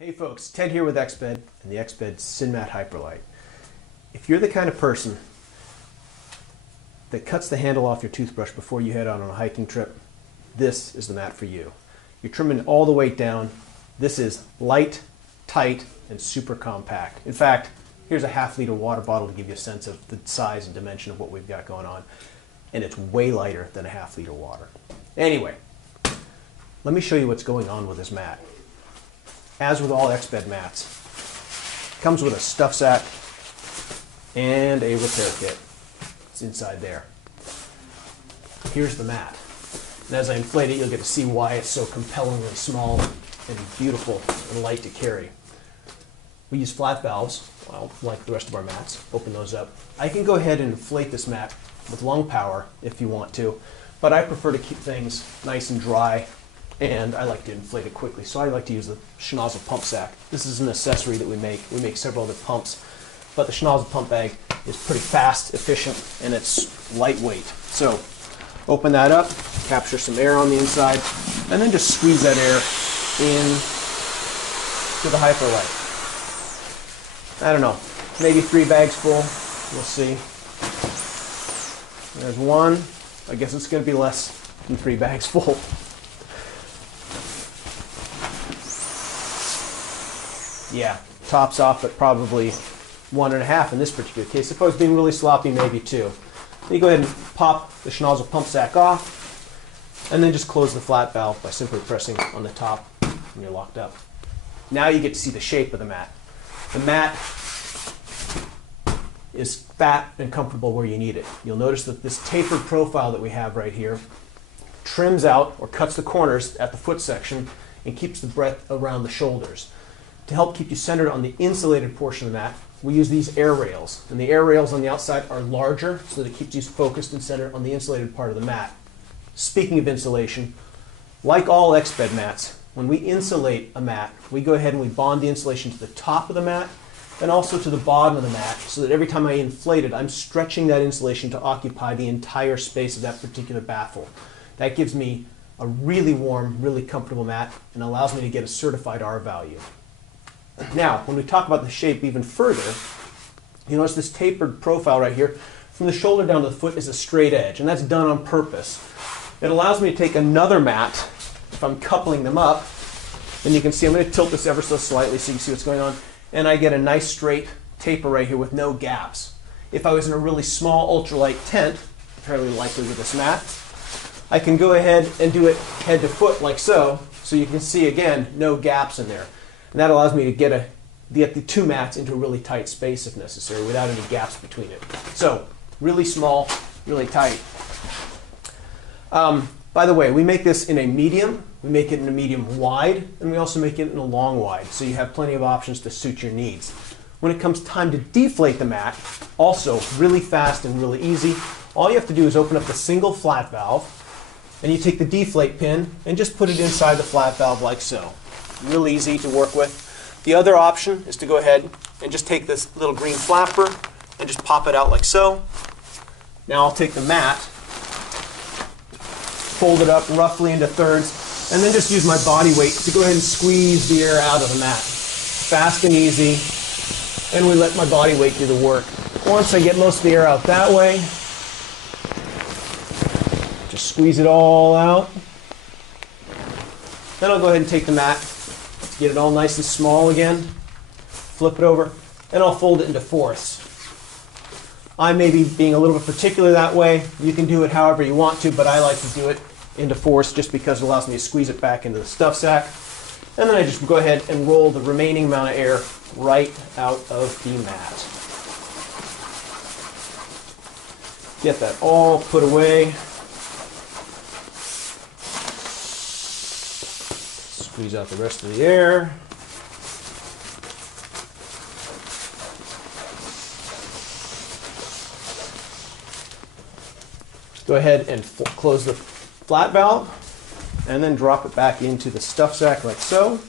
Hey folks, Ted here with Exped and the Exped SynMat HyperLite. If you're the kind of person that cuts the handle off your toothbrush before you head out on a hiking trip, this is the mat for you. You're trimming all the weight down. This is light, tight, and super compact. In fact, here's a half-liter water bottle to give you a sense of the size and dimension of what we've got going on. And it's way lighter than a half-liter water. Anyway, let me show you what's going on with this mat. As with all Exped mats, it comes with a stuff sack and a repair kit. It's inside there. Here's the mat. And as I inflate it, you'll get to see why it's so compellingly small and beautiful and light to carry. We use flat valves, well, like the rest of our mats. Open those up. I can go ahead and inflate this mat with lung power if you want to, but I prefer to keep things nice and dry, and I like to inflate it quickly, so I like to use the schnozzle pump sack. This is an accessory that we make. We make several other pumps, but the schnozzle pump bag is pretty fast, efficient, and it's lightweight. So open that up, capture some air on the inside, and then just squeeze that air in to the HyperLite. I don't know, maybe 3 bags full. We'll see. There's one. I guess it's going to be less than 3 bags full. Yeah, tops off at probably 1.5 in this particular case. If I was being really sloppy, maybe 2. Then you go ahead and pop the schnozzle pump sack off, and then just close the flat valve by simply pressing on the top, and you're locked up. Now you get to see the shape of the mat. The mat is fat and comfortable where you need it. You'll notice that this tapered profile that we have right here trims out or cuts the corners at the foot section and keeps the breadth around the shoulders. To help keep you centered on the insulated portion of the mat, we use these air rails. And the air rails on the outside are larger so that it keeps you focused and centered on the insulated part of the mat. Speaking of insulation, like all Exped mats, when we insulate a mat, we go ahead and we bond the insulation to the top of the mat and also to the bottom of the mat, so that every time I inflate it, I'm stretching that insulation to occupy the entire space of that particular baffle. That gives me a really warm, really comfortable mat and allows me to get a certified R value. Now, when we talk about the shape even further, you notice this tapered profile right here. From the shoulder down to the foot is a straight edge, and that's done on purpose. It allows me to take another mat, if I'm coupling them up, and you can see I'm going to tilt this ever so slightly so you can see what's going on, and I get a nice straight taper right here with no gaps. If I was in a really small ultralight tent, fairly likely with this mat, I can go ahead and do it head to foot like so you can see, again, no gaps in there. And that allows me to get the 2 mats into a really tight space if necessary without any gaps between it. So, really small, really tight. By the way, we make this in a medium, we make it in a medium wide, and we also make it in a long wide, so you have plenty of options to suit your needs. When it comes time to deflate the mat, also really fast and really easy, all you have to do is open up the single flat valve, and you take the deflate pin and just put it inside the flat valve like so. Real easy to work with. The other option is to go ahead and just take this little green flapper and just pop it out like so. Now I'll take the mat, fold it up roughly into thirds, and then just use my body weight to go ahead and squeeze the air out of the mat. Fast and easy, and we let my body weight do the work. Once I get most of the air out that way, just squeeze it all out. Then I'll go ahead and take the mat, get it all nice and small again, flip it over, and I'll fold it into fourths. I may be being a little bit particular that way. You can do it however you want to, but I like to do it into fourths just because it allows me to squeeze it back into the stuff sack. And then I just go ahead and roll the remaining amount of air right out of the mat. Get that all put away. Squeeze out the rest of the air. Go ahead and close the flat valve and then drop it back into the stuff sack like so.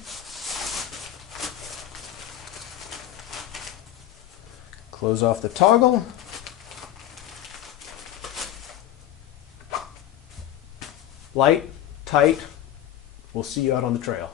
Close off the toggle. Light, tight, We'll see you out on the trail.